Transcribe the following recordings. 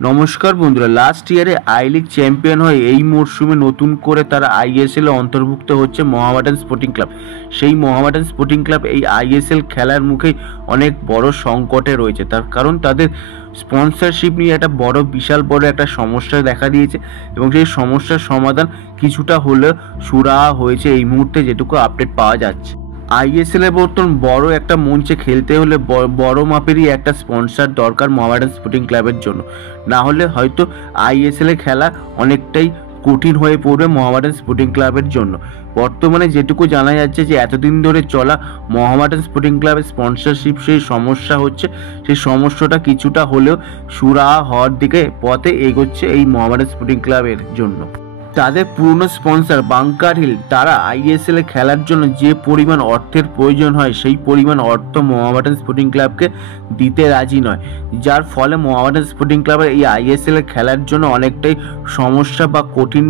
নমস্কার বন্ধুরা, লাস্ট ইয়ারে আই লিগ চ্যাম্পিয়ন হয়ে এই মরশুমে নতুন করে তারা আইএসএল অন্তর্ভুক্ত হচ্ছে মোহামেডান স্পোর্টিং ক্লাব। সেই মোহামেডান স্পোর্টিং ক্লাব এই আইএসএল খেলার মুখেই অনেক বড় সংকটে রয়েছে, তার কারণ তাদের স্পন্সরশিপ নিয়ে একটা বিশাল বড় একটা সমস্যা দেখা দিয়েছে এবং সেই সমস্যার সমাধান কিছুটা হলেও সুরাহা হয়েছে এই মুহূর্তে যেটুকু আপডেট পাওয়া যাচ্ছে। আইএসএল এর বর্তমান বড় একটা মঞ্চে খেলতে হলে বড় মাপেরই একটা স্পন্সর দরকার মোহামেডান স্পোর্টিং ক্লাবের জন্য, না হলে হয়তো আইএসএল এ খেলা অনেকটাই কঠিন হয়ে পড়বে মোহামেডান স্পোর্টিং ক্লাবের জন্য। বর্তমানে যেটুকু জানা যাচ্ছে যে এতদিন ধরে চলা মোহামেডান স্পোর্টিং ক্লাবের স্পন্সরশিপ সেই সমস্যা হচ্ছে, সেই সমস্যাটা কিছুটা হলেও সুরাহা হওয়ার দিকে পথে এগোচ্ছে এই মোহামেডান স্পোর্টিং ক্লাবের জন্য। তাদের পুরনো স্পন্সর বাংকার হিল তারা আইএসএল এ খেলার জন্য যে পরিমাণ অর্থের প্রয়োজন হয় সেই পরিমাণ অর্থ মোহামেডান স্পোর্টিং ক্লাবকে দিতে রাজি নয়, যার ফলে মোহামেডান স্পোর্টিং ক্লাবের এই আইএসএল এ খেলার জন্য অনেকটাই সমস্যা বা কঠিন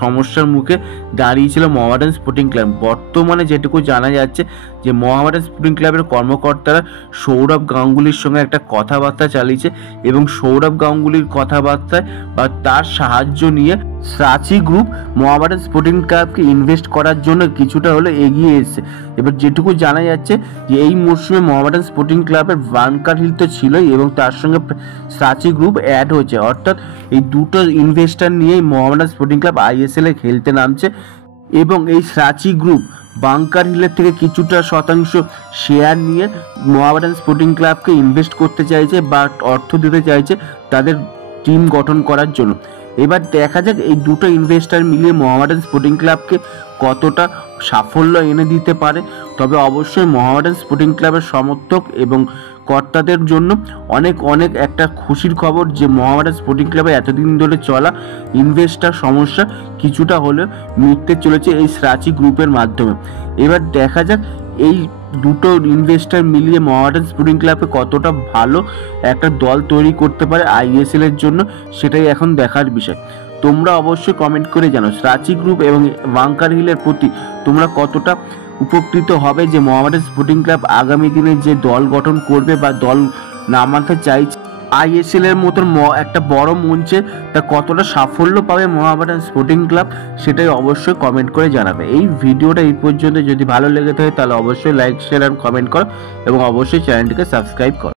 সমস্যার মুখে দাঁড়িয়েছিল মোহামেডান স্পোর্টিং ক্লাব। বর্তমানে যেটুকু জানা যাচ্ছে যে মোহামেডান স্পোর্টিং ক্লাবের কর্মকর্তারা সৌরভ গাঙ্গুলির সঙ্গে একটা কথাবার্তা চালিয়েছে এবং সৌরভ গাঙ্গুলির কথাবার্তায় বা তার সাহায্য নিয়ে সাচি গ্রুপ মোহামেডান স্পোর্টিং ক্লাবকে ইনভেস্ট করার জন্য কিছুটা হলে এগিয়ে এসেছে। এবার যেটুকু জানা যাচ্ছে যে এই মরশুমে মোহামেডান স্পোর্টিং ক্লাবের বাংকার হিল তো ছিলই এবং তার সঙ্গে সাচি গ্রুপ অ্যাড হয়েছে, অর্থাৎ এই দুটো ইনভেস্টার নিয়েই মোহামেডান স্পোর্টিং ক্লাব আইএসএল এ খেলতে নামছে এবং এই সাচি গ্রুপ বাংকার হিলের থেকে কিছুটা শতাংশ শেয়ার নিয়ে মোহামেডান স্পোর্টিং ক্লাবকে ইনভেস্ট করতে চাইছে বা অর্থ দিতে চাইছে তাদের টিম গঠন করার জন্য। এবার দেখা যাক এই দুটো ইনভেস্টার মিলিয়ে মোহামেডান স্পোর্টিং ক্লাবকে কতটা সাফল্য এনে দিতে পারে। তবে অবশ্যই মোহামেডান স্পোর্টিং ক্লাবের সমর্থক এবং কর্তাদের জন্য অনেক একটা খুশির খবর যে মোহামেডান স্পোর্টিং ক্লাবে এতদিন ধরে চলা ইনভেস্টার সমস্যা কিছুটা হলেও মিটতে চলেছে এই সাচি গ্রুপের মাধ্যমে। এবার দেখা যাক এই দুটো ইনভেস্টার মিলিয়ে মোহামেডান স্পোর্টিং ক্লাবে কতটা ভালো একটা দল তৈরি করতে পারে আইএসএল এর জন্য, সেটাই এখন দেখার বিষয়। তোমরা অবশ্যই কমেন্ট করে জানো সাচি গ্রুপ এবং বাংকার হিলের প্রতি তোমরা কতটা উপকৃত হবে যে মোহামেডান স্পোর্টিং ক্লাব আগামী দিনে যে দল গঠন করবে বা দল নামাতে চাইছে আইএসএল এর মতন একটা বড় মঞ্চে, তা কতটা সাফল্য পাবে মোহামেডান স্পোর্টিং ক্লাব সেটাই অবশ্যই কমেন্ট করে জানাবে। এই ভিডিওটা এই পর্যন্ত যদি ভালো লেগে থাকে তাহলে অবশ্যই লাইক শেয়ার আর কমেন্ট করো এবং অবশ্যই চ্যানেলটিকে সাবস্ক্রাইব করো।